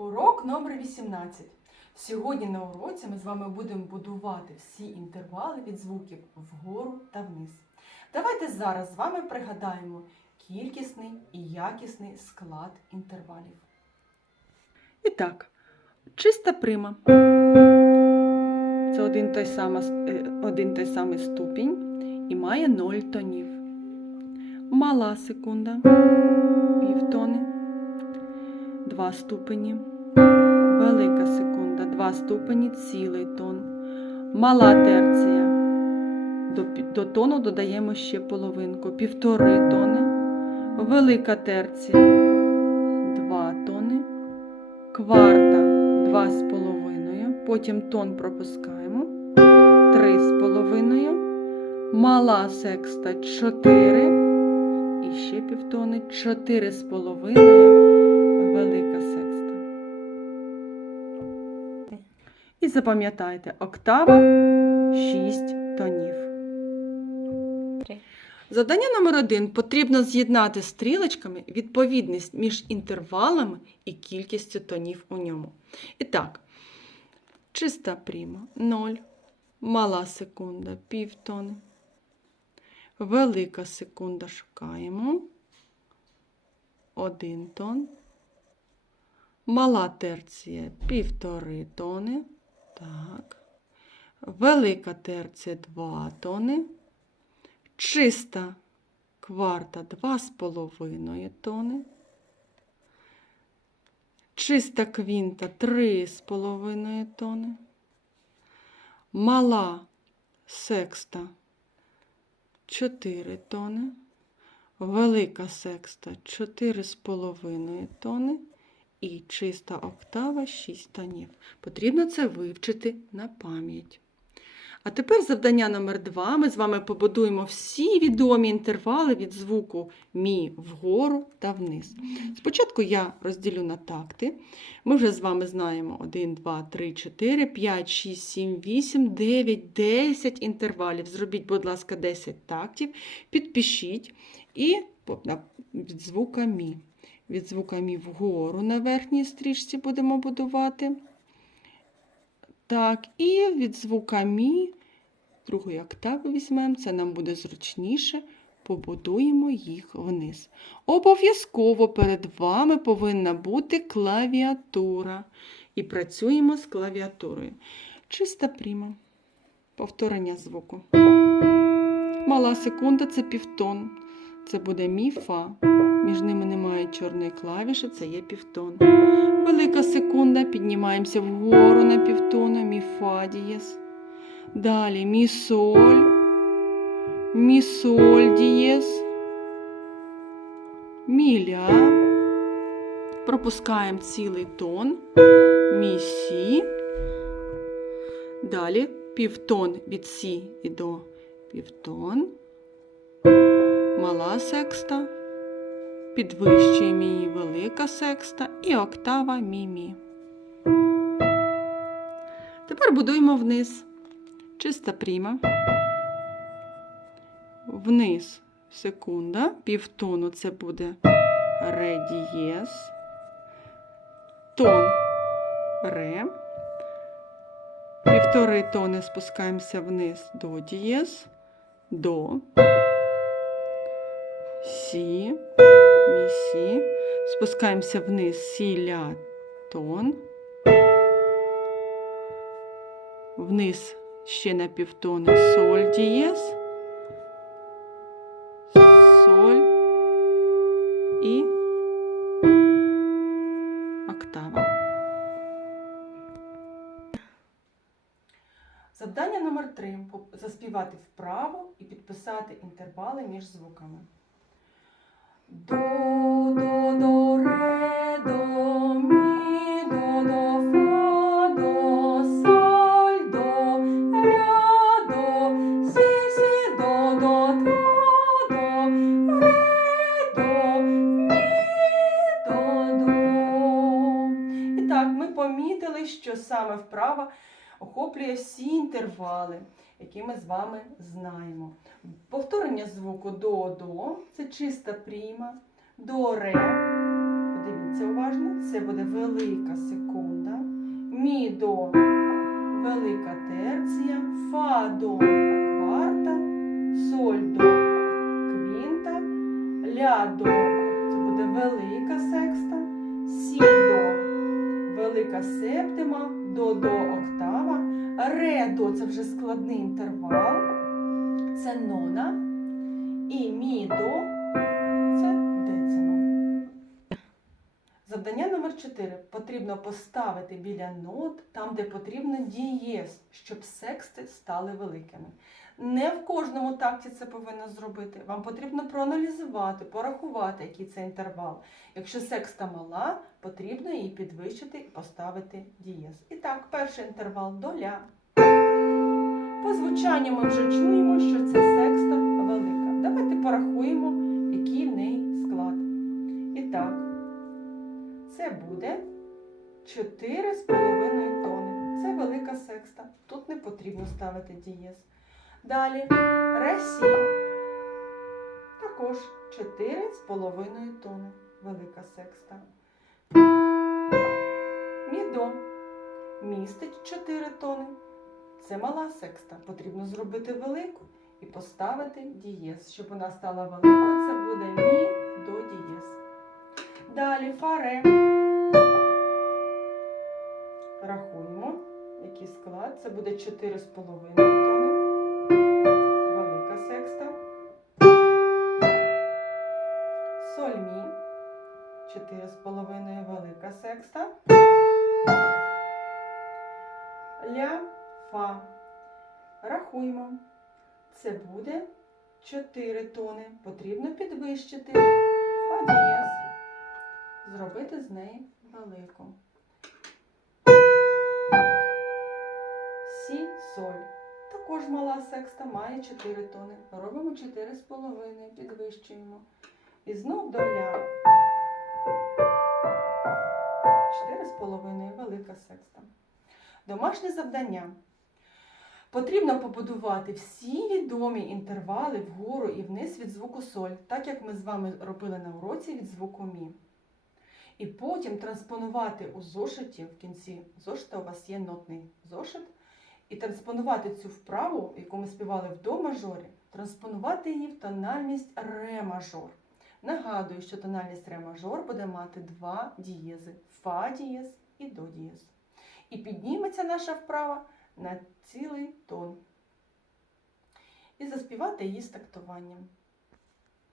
Урок номер 18. Сьогодні на уроці ми з вами будемо будувати всі інтервали від звуків вгору та вниз. Давайте зараз з вами пригадаємо кількісний і якісний склад інтервалів. І так, чиста прима. Це один той, самий, один той самий ступінь і має 0 тонів. Мала секунда, півтони, 2 ступені. Велика секунда, 2 ступені, цілий тон. Мала терція. До, до тону додаємо ще половинку, півтори тони. Велика терція 2 тони. Кварта 2 з половиною. Потім тон пропускаємо. 3 з половиною. Мала секста 4. І ще півтони 4 запам'ятайте, октава 6 тонів. Завдання номер один потрібно з'єднати стрілочками відповідність між інтервалами і кількістю тонів у ньому. І так, чиста пріма 0, мала секунда півтони, велика секунда шукаємо 1 тон, мала терція півтори тони. Так. Велика терція 2 тони. Чиста кварта 2,5 тони. Чиста квінта 3,5 тони. Мала секста 4 тони. Велика секста 4,5 тони. І чиста октава 6 тонів. Потрібно це вивчити на пам'ять. А тепер завдання номер два. Ми з вами побудуємо всі відомі інтервали від звуку мі вгору та вниз. Спочатку я розділю на такти. Ми вже з вами знаємо 1, 2, 3, 4, 5, 6, 7, 8, 9, 10 інтервалів. Зробіть, будь ласка, 10 тактів, підпишіть і від звука мі. Від звука мі вгору на верхній стрічці будемо будувати. Так, і від звука мі, другої октави візьмемо, це нам буде зручніше, побудуємо їх вниз. Обов'язково перед вами повинна бути клавіатура. І працюємо з клавіатурою. Чиста пріма. Повторення звуку. Мала секунда це півтон. Це буде мі, фа. Між ними немає чорної клавіші, це є півтон. Велика секунда, піднімаємося вгору на півтона, мі фа дієс. Далі мі соль, мі соль дієс, мі ля. Пропускаємо цілий тон, мі сі. Далі півтон від сі і до півтон. Мала секста. Підвищуємо її велика секста і октава мі-мі. Тепер будуємо вниз. Чиста пріма. Вниз секунда. Півтону це буде ре дієс. Тон ре. Півтори тони спускаємося вниз до дієс. До. Сі. Мі сі. Спускаємося вниз сі ля тон. Вниз ще на півтони соль дієс. Соль і октава. Завдання номер 3 заспівати вправо і підписати інтервали між звуками. Помітили, що саме вправа охоплює всі інтервали, які ми з вами знаємо. Повторення звуку до-до це чиста пріма, до ре. Подивіться. Уважно, це буде велика секунда, мі до велика терція, фа до кварта, соль до квінта, ля до це буде велика секста, сі велика септима, до до октава, ре до це вже складний інтервал, це нона, і мі до це децима. Завдання номер 4. Потрібно поставити біля нот там, де потрібно дієз, щоб сексти стали великими. Не в кожному такті це повинно зробити. Вам потрібно проаналізувати, порахувати, який це інтервал. Якщо секста мала, потрібно її підвищити і поставити дієз. І так, перший інтервал до ля. По звучанню ми вже чуємо, що це секста велика. Давайте порахуємо, який в неї склад. І так, це буде 4,5 тони. Це велика секста. Тут не потрібно ставити дієз. Далі ресі. Також 4,5 тони. Велика секста. Мідо містить 4 тони. Це мала секста. Потрібно зробити велику і поставити дієз. Щоб вона стала великою, це буде мі до дієз. Далі фаре. Рахуємо, який склад. Це буде 4,5 тони. Соль мі. 4,5 велика секста. Ля фа. Рахуємо. Це буде 4 тони. Потрібно підвищити фа дієз. Зробити з неї велику. Сі соль. Також мала секста має 4 тони. Робимо 4,5, підвищуємо. І знов до ля. 4,5 велика секста. Домашнє завдання. Потрібно побудувати всі відомі інтервали вгору і вниз від звуку соль, так як ми з вами робили на уроці від звуку мі. І потім транспонувати у зошиті в кінці зошита у вас є нотний зошит. І транспонувати цю вправу, яку ми співали в до мажорі, транспонувати її в тональність ре мажор. Нагадую, що тональність ре мажор буде мати два дієзи фа дієз і до дієз. І підніметься наша вправа на цілий тон. І заспівати її з тактуванням.